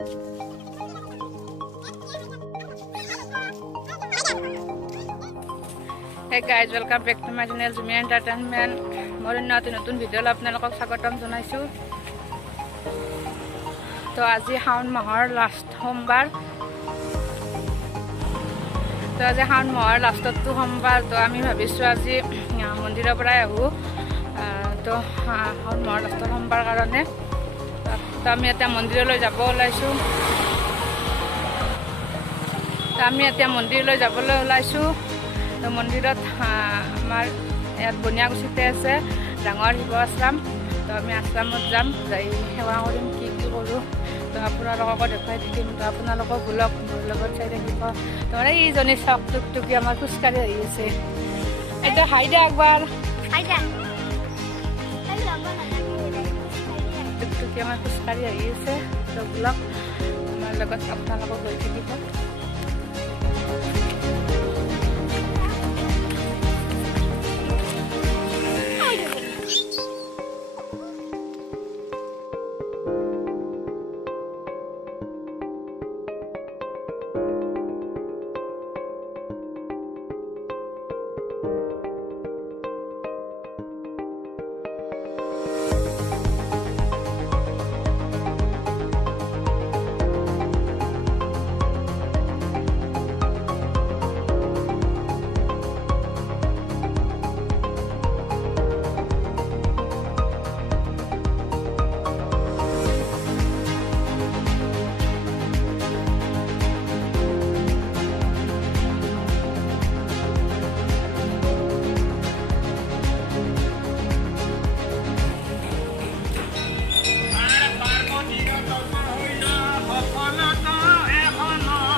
Hey guys, welcome back to my channel Jumi Entertainment. More নতুন video' আপোনালোকক স্বাগতম জনাইছো। তো আজি শাওন মাহৰ লাষ্ট সোমবাৰ। তো আজি শাওন মাহৰ লাষ্টটো সোমবাৰ। তো আমি ভাবিছো আজি মন্দিৰৰ পৰা আহো। তো শাওন মাহৰ লাষ্টৰ সোমবাৰ কাৰণে তো আমি এতিয়া মন্দিৰলৈ যাব ওলাইছো। তো আমি এতিয়া মন্দিৰলৈ যাবলৈ ওলাইছো। তো মন্দিৰত আমাৰ ইয়াত বনিয়াগুচিতে আছে ডাঙৰ শিৱ আশ্ৰম। তো আমি আশ্ৰমত যাম, যাই সেৱা কৰিম, কি কৰোঁ তো আপোনালোককো দেখুৱাই থাকিম। তো আপোনালোকক ভুলক মোৰ লগত চাই থাকিব। তো এইজনী চাওক টুকটুকি আমাৰ খোজকাঢ়ি আহি আছে। এতিয়া হাইদা একবাৰ টুকটুকি আমাৰ খোজকাঢ়ি আহি আছে। তো ভুলক আমাৰ লগত আপোনালোকক গৈ থাকিব।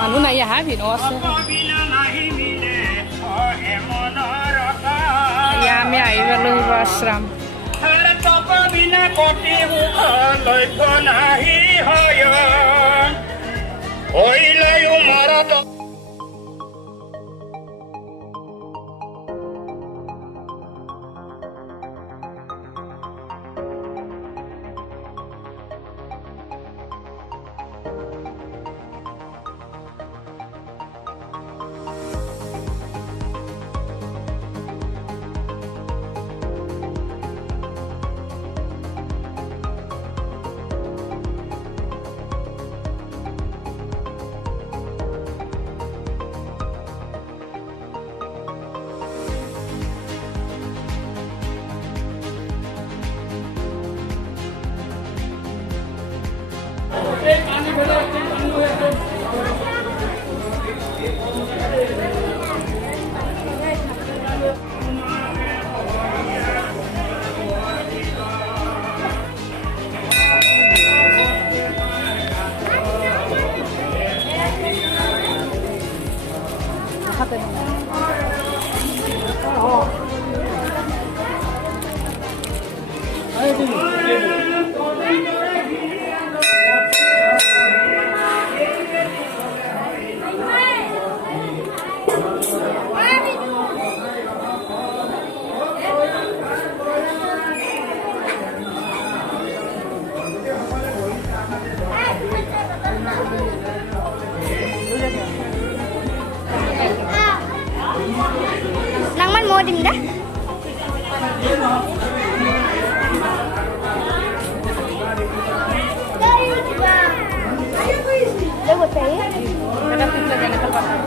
মানুহ নাই আহা ভিনো আছে। আমি আহি পালো শিৱ আশ্ৰম। Nang man mo din dah. Dah buat saya. Dah pintar jangan terpakai.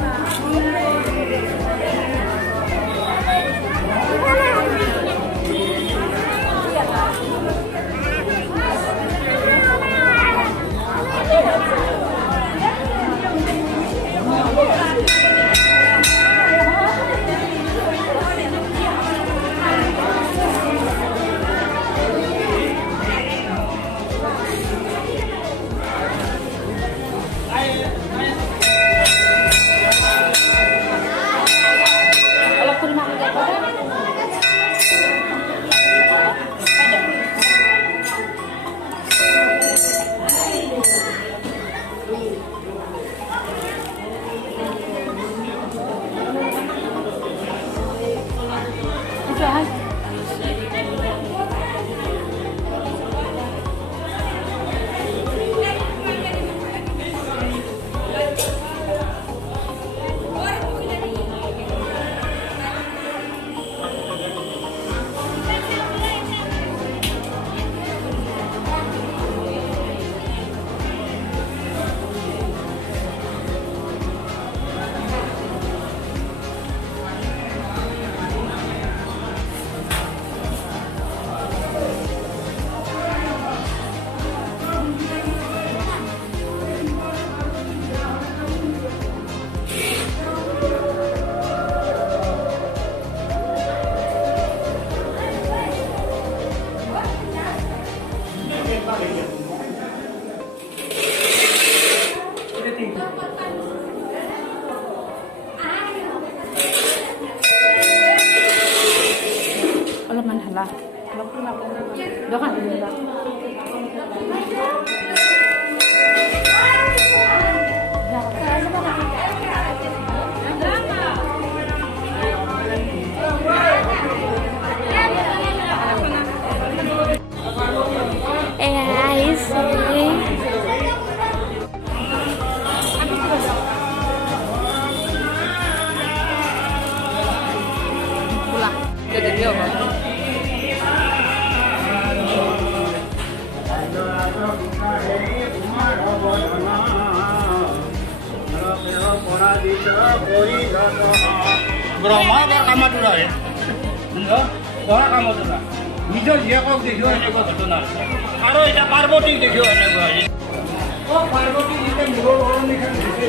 ব্ৰহ্মাৰ কামত ওলায় কৰা কামত ওলা নিজৰ জীয়েকক দেখিও এনেকুৱা ঘটনা আৰু এতিয়া পাৰ্বতীক দেখিও এনেকুৱা পাৰ্বতী যেতিয়া মূৰৰ গৰম নিশা দিছে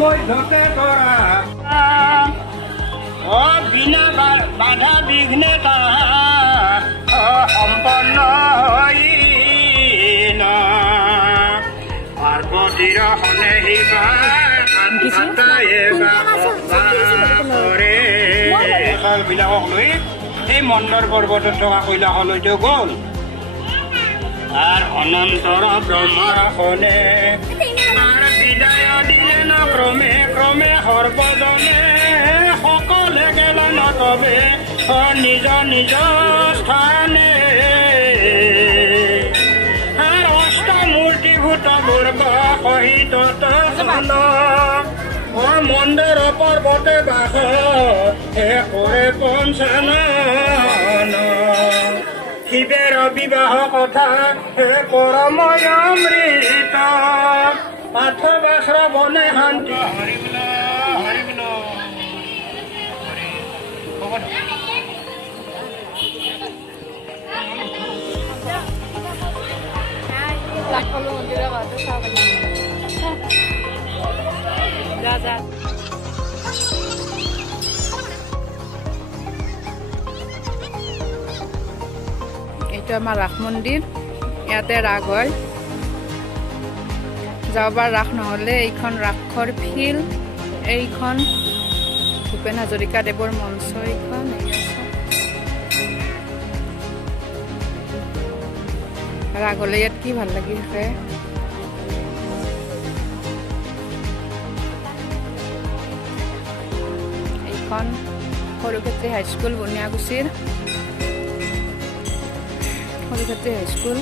মধ্যতে কৰা বিনা বাধা বিঘ্নে সম্পন্ন পাৰ্বতীৰ সনেহিবা বিলাকক লৈ এই মণ্ডৰ পৰ্বতত থকা কৈলাসলৈতো গ'ল আৰু অনন্তৰ ব্ৰহ্মাৰ আসনে বিদায় দিলে ন ক্ৰমে ক্ৰমে সৰ্বজনে সকলে গেল নতবে নিজ নিজ স্থানে অষ্টমূৰ্তিভূত দুৰ্গ সহিত মন্দিৰ পৰ্বতে বাস হে কৰে পঞ্চানন শিৱেৰ বিবাহ কথা হে পৰময় অমৃত পাঠবা শ্ৰৱণে শান্তি হৰি বোল এইটো আমাৰ ৰাস মন্দিৰ ইয়াতে ৰাস হয় যাবাৰ ৰাস নহ'লে এইখন ৰাসৰ ফিল্ড এইখন ভূপেন হাজৰিকাদেৱৰ মঞ্চ এইখন ৰাস হ'লে ইয়াত কি ভাল লাগি থাকে এইখন Sarukshetri high school বনিয়াগুচিৰ Sarukshetri high school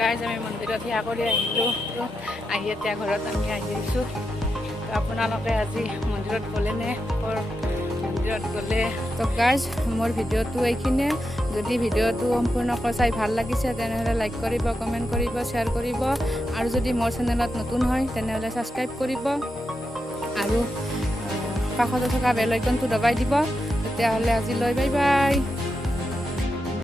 guys আমি মন্দিৰত সেৱা কৰি আহিলোঁ আহি এতিয়া ঘৰত আমি আহিছোঁ আপোনালোকে আজি মন্দিৰত গ'লেনে মন্দিৰত গ'লে তো গাইজ মোৰ ভিডিঅ'টো এইখিনিয়ে যদি ভিডিঅ'টো সম্পূৰ্ণকৈ চাই ভাল লাগিছে তেনেহ'লে লাইক কৰিব কমেণ্ট কৰিব শ্বেয়াৰ কৰিব আৰু যদি মোৰ চেনেলত নতুন হয় তেনেহ'লে ছাবস্ক্ৰাইব কৰিব আৰু কাষতে থকা বেল আইকনটো দবাই দিব তেতিয়াহ'লে আজিলৈ বাই বাই।